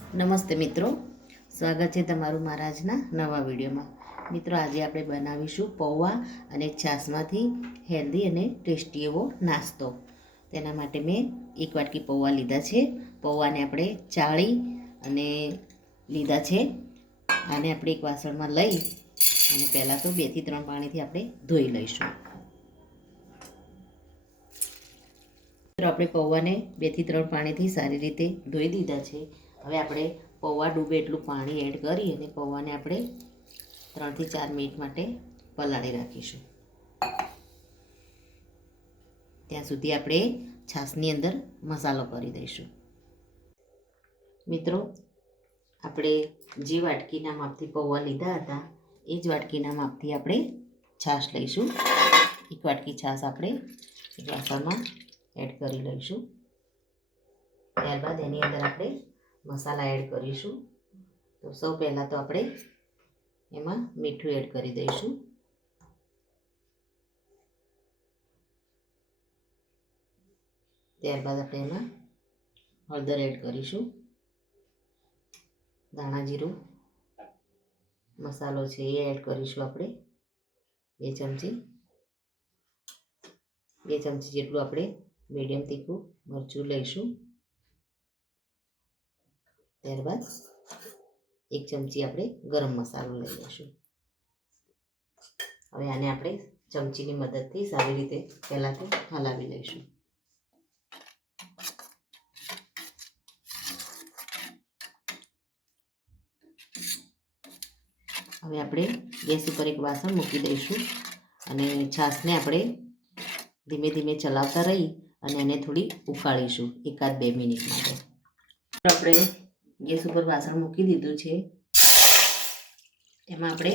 નમસ્તે મિત્રો, સ્વાગત છે તમારું મારા આજના નવા વિડીયોમાં. મિત્રો, આજે આપણે બનાવીશું પૌવા અને છાશમાંથી હેલ્ધી અને ટેસ્ટી એવો નાસ્તો. તેના માટે મેં એક વાટકી પૌવા લીધા છે. પૌવાને આપણે ચાળી અને લીધા છે. આને આપણે એક વાસણમાં લઈ અને પહેલાં તો 2 થી 3 પાણીથી આપણે ધોઈ લઈશું. આપણે પૌવાને 2 થી 3 પાણીથી સારી રીતે ધોઈ દીધા છે. હવે આપણે પૌવા ડૂબે એટલું પાણી એડ કરી અને પૌવાને આપણે 3 થી 4 મિનિટ માટે પલાળી રાખીશું. ત્યાં સુધી આપણે છાશની અંદર મસાલો કરી દઈશું. મિત્રો, આપણે જે વાટકીના માપથી પૌવા લીધા હતા એ જ વાટકીના માપથી આપણે છાશ લઈશું. 1 વાટકી છાશ આપણે એક વાસણમાં એડ કરી લઈશું. ત્યારબાદ એની અંદર આપણે મસાલા એડ કરીશું. તો સૌ પહેલાં તો આપણે એમાં મીઠું એડ કરી દઈશું. ત્યારબાદ આપણે એમાં હળદર એડ કરીશું. ધાણા જીરું મસાલો છે એ એડ કરીશું આપણે 2 ચમચી. 2 ચમચી જેટલું આપણે મીડિયમ તીખું મરચું લઈશું. ત્યારબાદ 1 ચમચી આપણે ગરમ મસાલો લઈ લઈશું. હવે આને આપણે ચમચીની મદદથી સારી રીતે પહેલાં તો હલાવી લઈશું. હવે આપણે ગેસ ઉપર એક વાસણ મૂકી દઈશું અને છાશને આપણે ધીમે ધીમે ચલાવતા રહી અને એને થોડી ઉકાળીશું 1-2 મિનિટ માટે. આપણે ગેસ ઉપર વાસણ મૂકી દીધું છે. એમાં આપણે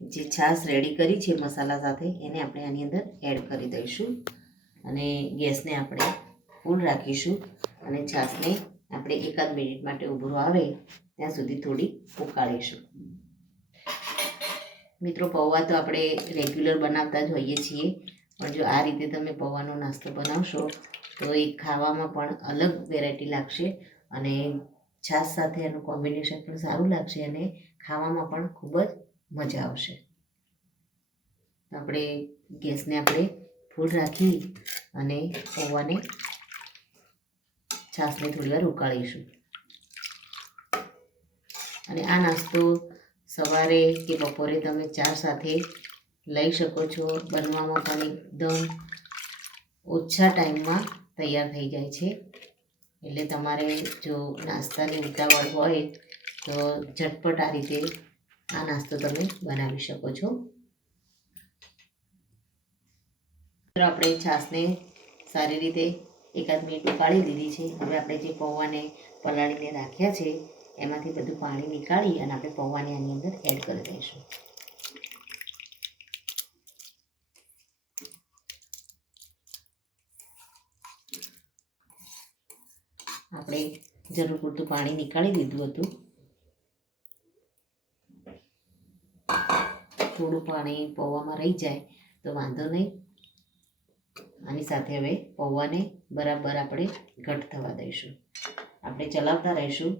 જે છાશ રેડી કરી છે મસાલા સાથે એને આપણે આની અંદર એડ કરી દઈશું અને ગેસને આપણે ફૂલ રાખીશું અને છાશને આપણે 1-2 મિનિટ માટે ઉભરો આવે ત્યાં સુધી થોડી ઉકાળીશું. મિત્રો, પૌવા તો આપણે રેગ્યુલર બનાવતા જ હોઈએ છીએ, પણ જો આ રીતે તમે પૌવાનો નાસ્તો બનાવશો તો એ ખાવામાં પણ અલગ વેરાયટી લાગશે અને છાશ સાથે એનું કોમ્બિનેશન પણ સારું લાગશે અને ખાવામાં પણ ખૂબ જ મજા આવશે. આપણે ગેસને આપણે ફૂલ રાખી અને પૌવાને છાશને થોડી વાર ઉકાળીશું. અને આ નાસ્તો સવારે કે બપોરે તમે ચા સાથે લઈ શકો છો. બનવામાં પણ એકદમ ઓછા ટાઈમમાં તૈયાર થઈ જાય છે. એટલે તમારે જો નાસ્તાની ઉતાવળ હોય તો ઝટપટ આ રીતે આ નાસ્તો તમે બનાવી શકો છો. આપણે છાશને સારી રીતે 1-2 મિનિટ ઉકાળી લીધી છે. હવે આપણે જે પૌવાને પલાળીને રાખ્યા છે એમાંથી બધું પાણી નીકાળી અને આપણે પૌવાને આની અંદર એડ કરી દઈશું. આપણે જરૂર પૂરતું પાણી નીકાળી દીધું હતું. થોડું પાણી પૌવામાં રહી જાય તો વાંધો નહીં. આની સાથે હવે પૌવાને બરાબર આપણે ઘટ થવા દઈશું. આપણે ચલાવતા રહીશું.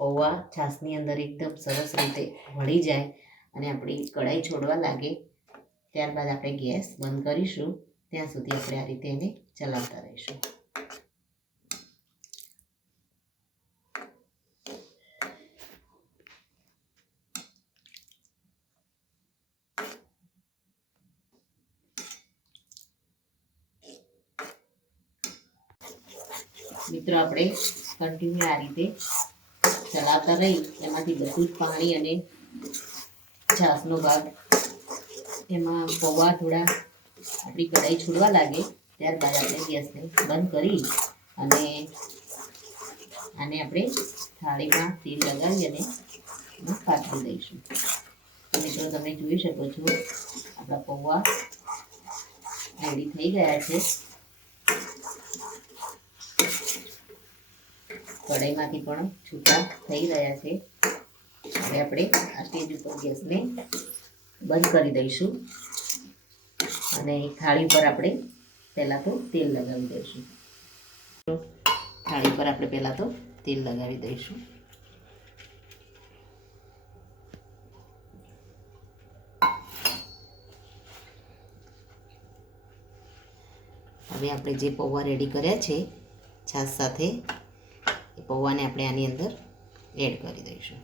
પૌવા છાશની અંદર એકદમ સરસ રીતે વળી જાય અને આપણી કઢાઈ છોડવા લાગે ત્યારબાદ આપણે ગેસ બંધ કરીશું. ત્યાં સુધી આપણે આ રીતે એને ચલાવતા રહીશું. મિત્રો, આપણે કન્ટિન્યુ આ રીતે ચલાવતા રહી એમાંથી બધું જ પાણી અને છાશનો ભાગ એમાં પૌવા થોડા આપણી કઢાઈ છોડવા લાગે ત્યારબાદ આપણે ગેસને બંધ કરી અને આને આપણે થાળીમાં તેલ લગાવી અને પાથરી દઈશું. મિત્રો, તમે જોઈ શકો છો આપણા પૌવા રેડી થઈ ગયા છે. કઢાઈમાંથી પણ છૂટા થઈ રહ્યા છે. હવે આપણે આ સ્ટેજ ઉપર ગેસને બંધ કરી દઈશું અને થાળી પર આપણે પહેલાં તો તેલ લગાવી દઈશું. થાળી પર આપણે પહેલાં તો તેલ લગાવી દઈશું. હવે આપણે જે પૌવા રેડી કર્યા છે છાશ સાથે, એ પૌવાને આપણે આની અંદર એડ કરી દઈશું.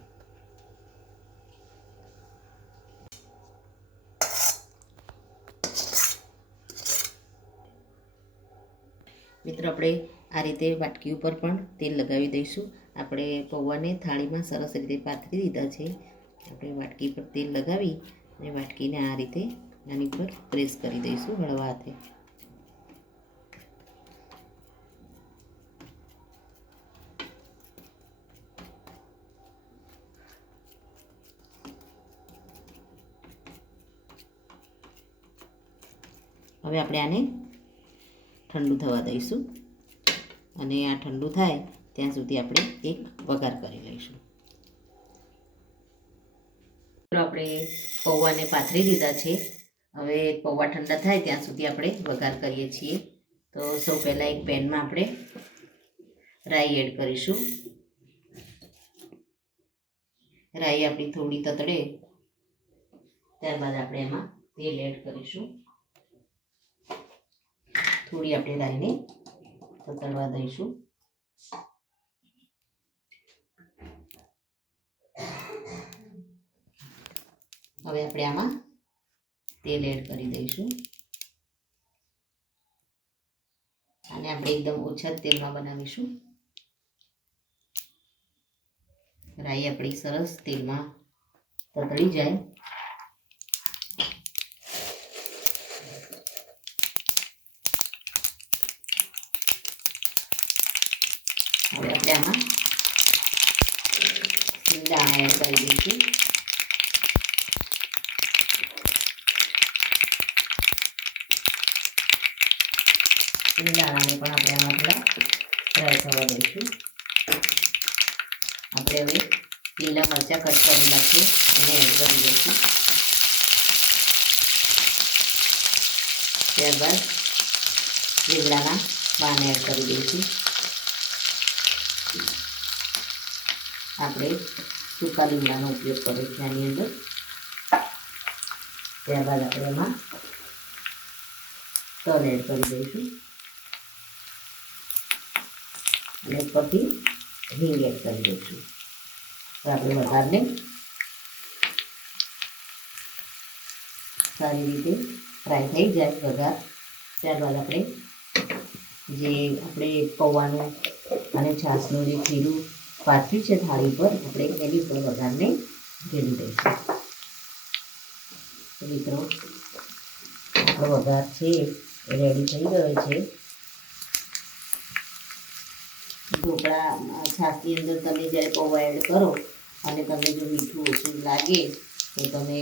મિત્રો આપણે આ રીતે વાટકી ઉપર પણ તેલ લગાવી દઈશું. આપણે પૌવાને થાળીમાં સરસ રીતે પાથરી દીધા છે. આપણે વાટકી પર તેલ લગાવી અને વાટકીને આ રીતે આની પર પ્રેસ કરી દઈશું હળવા હાથે. હવે આપણે આને ઠંડુ થવા દઈશું અને આ ઠંડુ થાય ત્યાં સુધી આપણે એક વઘાર કરી લઈશું. આપણે પૌવાને પાથરી દીધા છે. હવે પૌવા ઠંડા થાય ત્યાં સુધી આપણે વઘાર કરીએ છીએ. તો સૌ પહેલાં એક પેનમાં આપણે રાઈ એડ કરીશું. રાઈ આપણી થોડી તતડે ત્યારબાદ આપણે એમાં તેલ એડ કરીશું. થોડી આપણે રાઈને તતડવા દઈશું. હવે આપણે આમાં તેલ એડ કરી દઈશું અને આપણે એકદમ ઓછા તેલમાં બનાવીશું. રાઈ આપણી સરસ તેલમાં તતડી જાય હવે આપણે આમાં દાણા એડ કરી દઈશું. દાણાને પણ આપણે આમાં થોડા ફ્રાય થવા દઈશું. આપણે હવે લીલા મરચાં કટ કરેલા છે એને એડ કરી દઈશું. ત્યારબાદ લીમડાના પાન એડ કરી દઈશું. આપણે સૂકા લીમડાનો ઉપયોગ કરીએ છીએ આની અંદર. ત્યારબાદ આપણે એમાં તલ એડ કરી દઈશું અને ઉપરથી હિંગ એડ કરી દઈશું. તો આપણે વઘારને સારી રીતે ફ્રાય થઈ જાય વઘાર, ત્યારબાદ આપણે જે આપણે પૌવાનું અને છાશનું જે ખીરું પાથર્યું છે થાળી પર, આપણે એની ઉપર વઘારને રેડી દઈશું. તો મિત્રો આપણો વઘાર છે એ રેડી થઈ ગયો છે. ઢોકળા છાશની અંદર તમે જ્યારે પૌવા એડ કરો અને તમને જો મીઠું ઓછું લાગે તો તમે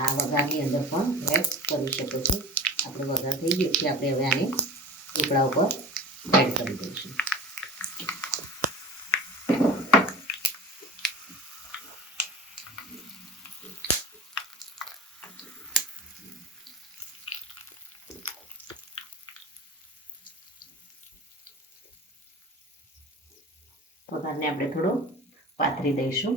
આ વઘારની અંદર પણ એડ કરી શકો છો. આપણે વઘાર થઈ ગયો છે, આપણે હવે આને ઢોકળા ઉપર એડ કરી દઈશું. વઘારને આપણે થોડો પાથરી દઈશું.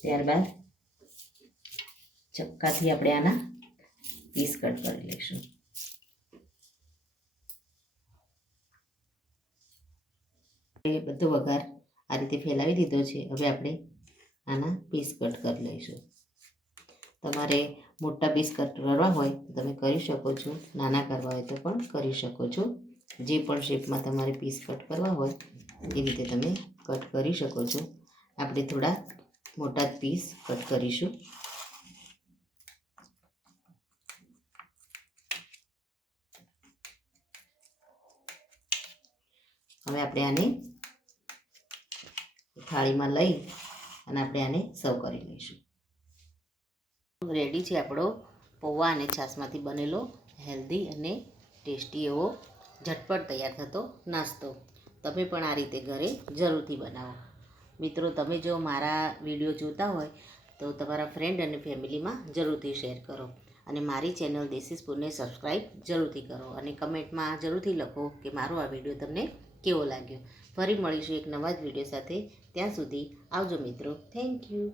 ત્યારબાદ ચક્કાથી આપણે આના પીસ કટ કરી લઈશું. બધો વઘાર આ રીતે ફેલાવી દીધો છે. હવે આપણે આના પીસ કટ કરી લઈશું. તમારે મોટા પીસ કટ કરવા હોય તો તમે કરી શકો છો, નાના કરવા હોય તો પણ કરી શકો છો. જે પણ શેપમાં તમારે પીસ કટ કરવા હોય એ રીતે તમે કટ કરી શકો છો. આપણે થોડા મોટા પીસ કટ કરીશું. હવે આપણે આને થાળીમાં લઈ અને આપણે આને સર્વ કરી લઈશું. રેડી છે આપણો પૌવા અને છાશમાંથી બનેલો હેલ્ધી અને ટેસ્ટી એવો ઝટપટ તૈયાર થતો નાસ્તો. તમે પણ આ રીતે ઘરે જરૂરથી બનાવો. મિત્રો, તમે જો મારા વિડીયો જોતા હોય તો તમારા ફ્રેન્ડ અને ફેમિલીમાં જરૂરથી શેર કરો અને મારી ચેનલ દેશી સ્પૂનને સબસ્ક્રાઈબ જરૂરથી કરો અને કમેન્ટમાં જરૂરથી લખો કે મારો આ વિડીયો તમને કેવો લાગ્યો. ફરી મળીશું એક નવા જ વિડીયો સાથે. ત્યાં સુધી આવજો મિત્રો. Thank you.